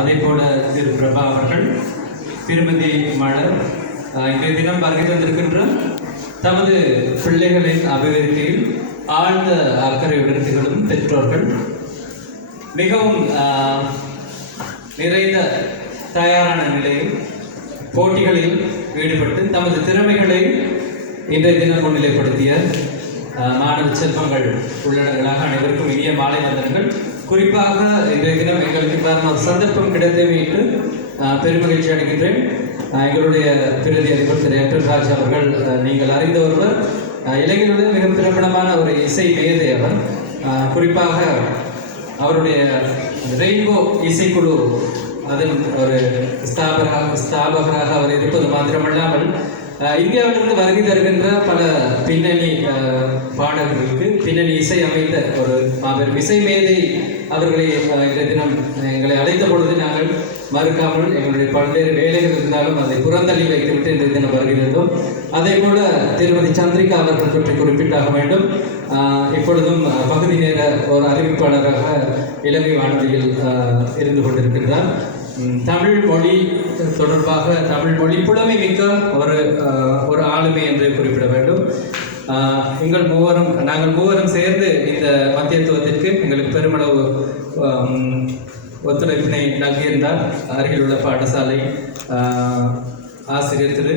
அதே போல திரு பிரபா அவர்கள், திருமதி மலர் இன்றைய தினம் வருகை தந்திருக்கின்ற தமது பிள்ளைகளின் அபிவிருத்தியில் ஆழ்ந்த அக்கறையுடன் திகழும் பெற்றோர்கள், மிகவும் நிறைந்த தயாரான நிலையில் போட்டிகளில் ஈடுபட்டு தமது திறமைகளை இன்றைய தினம் முன்னிலைப்படுத்திய மாணவ செல்வங்கள் உள்ளடங்களாக அனைவருக்கும் இனிய மாலை வந்தனங்கள். குறிப்பாக இன்றைய தினம் எங்களுக்கு ஒரு சந்தர்ப்பம் கிடைத்தமைக்கு பெருமகிழ்ச்சி அடைகின்றேன். எங்களுடைய பிரதி அதிபர் திரு என்ராஜ் அவர்கள் நீங்கள் அறிந்த ஒருவர், இலங்கையிலுள்ள மிக பிரபலமான ஒரு இசை மேதை அவர். குறிப்பாக அவருடைய ரெயின்போ இசைக்குழு அதன் ஒரு ஸ்தாபகராக அவர் இருப்பது மாத்திரமல்லாமல் இந்தியாவிலிருந்து வருகை தருகின்ற பல பின்னணி பாடல்களுக்கு பின்னணி இசை அமைத்த ஒரு மாபெரும் இசை மேதை அவர்களை இன்றைய தினம் எங்களை அழைத்த பொழுது நாங்கள் மறுக்காமல் எங்களுடைய பல்வேறு வேலைகள் இருந்தாலும் அதை புறந்தள்ளி வைத்துவிட்டு இன்றைய தினம் வருகிறோம். அதே போல திருமதி சந்திரிகா அவர்கள் பற்றி குறிப்பிட்டாக வேண்டும். இப்பொழுதும் பகுதி நேர ஒரு அறிவிப்பாளராக இலங்கை வானொலியில் இருந்து கொண்டிருக்கின்றார். தமிழ் மொழி தொடர்பாக தமிழ் மொழி புலமை மிக்க ஒரு ஆளுமை என்று குறிப்பிட வேண்டும். நாங்கள் மூவரும் சேர்ந்து இந்த மத்தியத்துவத்திற்கு எங்களுக்கு பெருமளவு ஒத்துழைப்பினை நல்கியிருந்தார். அருகில் உள்ள பாடசாலை ஆசிரியர் திரு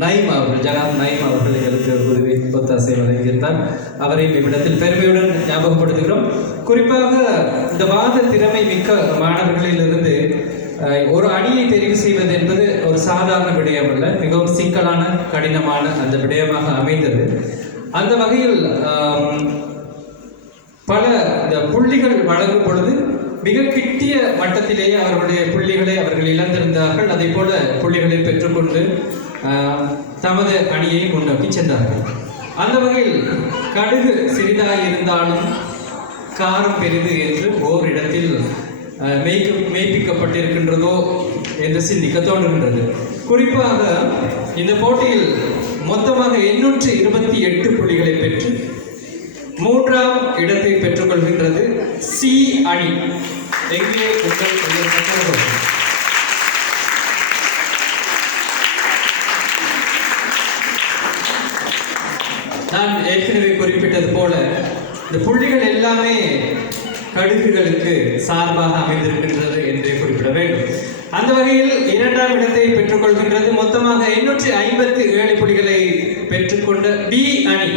நைம் அவர்கள், ஜனாப் நைம் அவர்கள் எங்களுக்கு உதவி ஒத்தாசை வழங்கியிருந்தார். அவரை இவ்விடத்தில் பெருமையுடன் ஞாபகப்படுத்துகிறோம். குறிப்பாக இந்த வாத திறமை மிக்க மாணவர்களிலிருந்து ஒரு அணியை தெரிவு செய்வது என்பது ஒரு சாதாரண விடயம் அல்ல, மிகவும் சிக்கலான கடினமான அந்த விடயமாக அமைந்தது. அந்த வகையில் பல இந்த புள்ளிகள் வழங்கும் பொழுது மிக கிட்டிய மட்டத்திலேயே அவர்களுடைய புள்ளிகளை அவர்கள் இழந்திருந்தார்கள். அதே போல புள்ளிகளை பெற்றுக்கொண்டு தமது அணியை முன்னோக்கி சென்றார்கள். அந்த வகையில் கடுகு சிறிதாக இருந்தாலும் காரம் பெரிது என்று ஓரிடத்தில் மெய்ப்பிக்கப்பட்டிருக்கின்றதோ என்று சிந்திக்க தோன்றுகின்றது. குறிப்பாக இந்த போட்டியில் மொத்தமாக 828 புள்ளிகளை பெற்று 3ஆம் இடத்தை பெற்றுக்கொள்கின்றது சி அணி. எங்கே நான் ஏற்கனவே குறிப்பிட்டது போல இந்த புள்ளிகள் எல்லாமே கடுகுகளுக்கு சார்பாக அமைந்திருக்கின்றது என்று குறிப்பிட வேண்டும். அந்த வகையில் 2ஆம் இடத்தை பெற்றுக்கொள்கின்றது. மொத்தமாக 857 புள்ளிகளை பெற்றுக்கொண்ட பி அணி.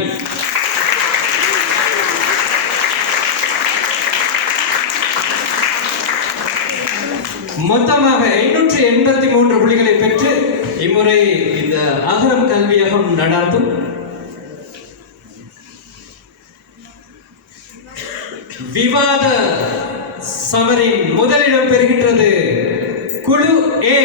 மொத்தமாக 883 புள்ளிகளை பெற்று இம்முறை இந்த அகரம் கல்வியகம் நடாத்தும் விவாத சமரின் முதலிடம் பெறுகின்றது குழு ஏ.